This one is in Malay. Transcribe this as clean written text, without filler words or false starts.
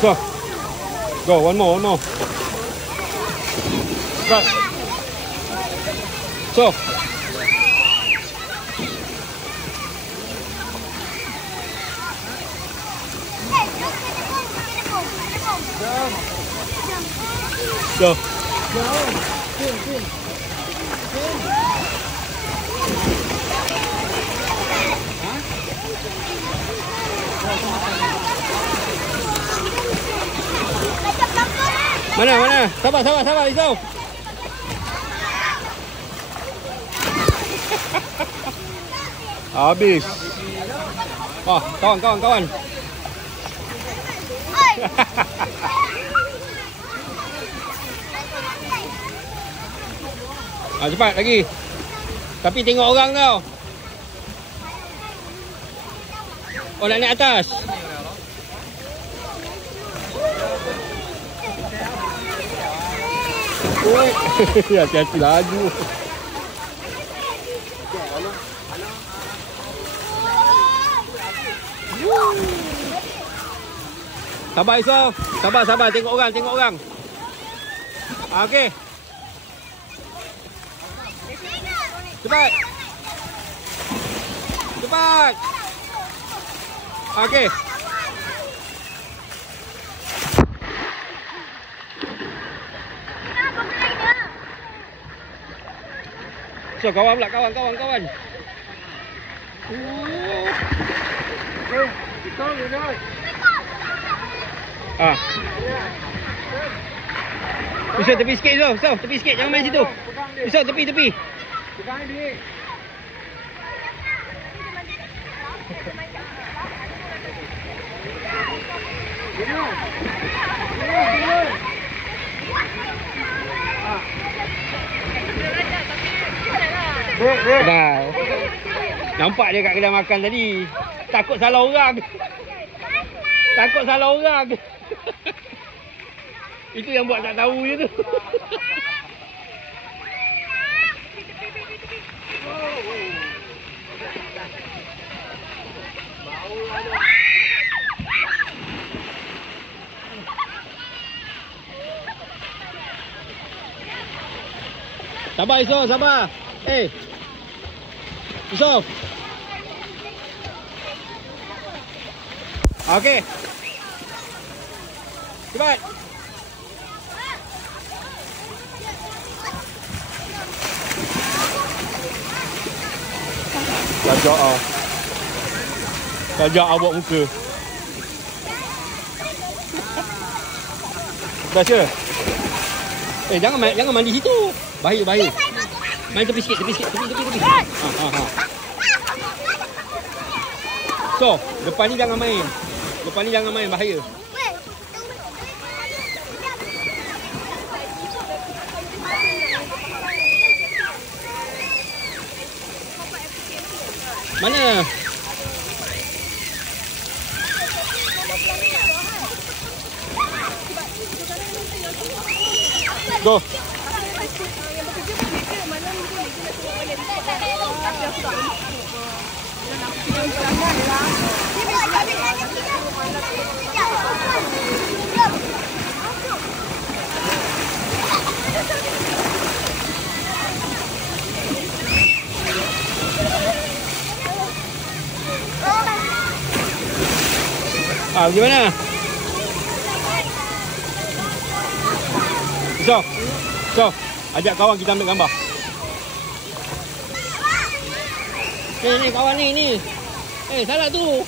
So. Go, one more. Right. So. Go. Mana? Sabar, risau. Habis. Oh, kawan. Cepat lagi. Tapi tengok orang tau. Oh, nak naik atas. Hati-hati laju. Sabar Yusof. Sabar. Tengok orang. Okey. Cepat. Okey. So, kawan pula, kawan. Yusof, tepi sikit Yusof. Tepi sikit, jangan main situ. Yusof, tepi. Pegang dia. Dah. Nampak dia kat kedai makan tadi. Takut salah orang. Itu yang buat tak tahu je tu. Sabar Yusof, sabar. Yusof. Okey. Cepat. Sajak buat muka. Biasa. Jangan mandi situ. Bahaya. Main tepi sikit. Tepi. So, depan ni jangan main. Bahaya. Mana? Go. Gimana? So, ajak kawan kita ambil gambar. Ni kawan ni. Salah tu.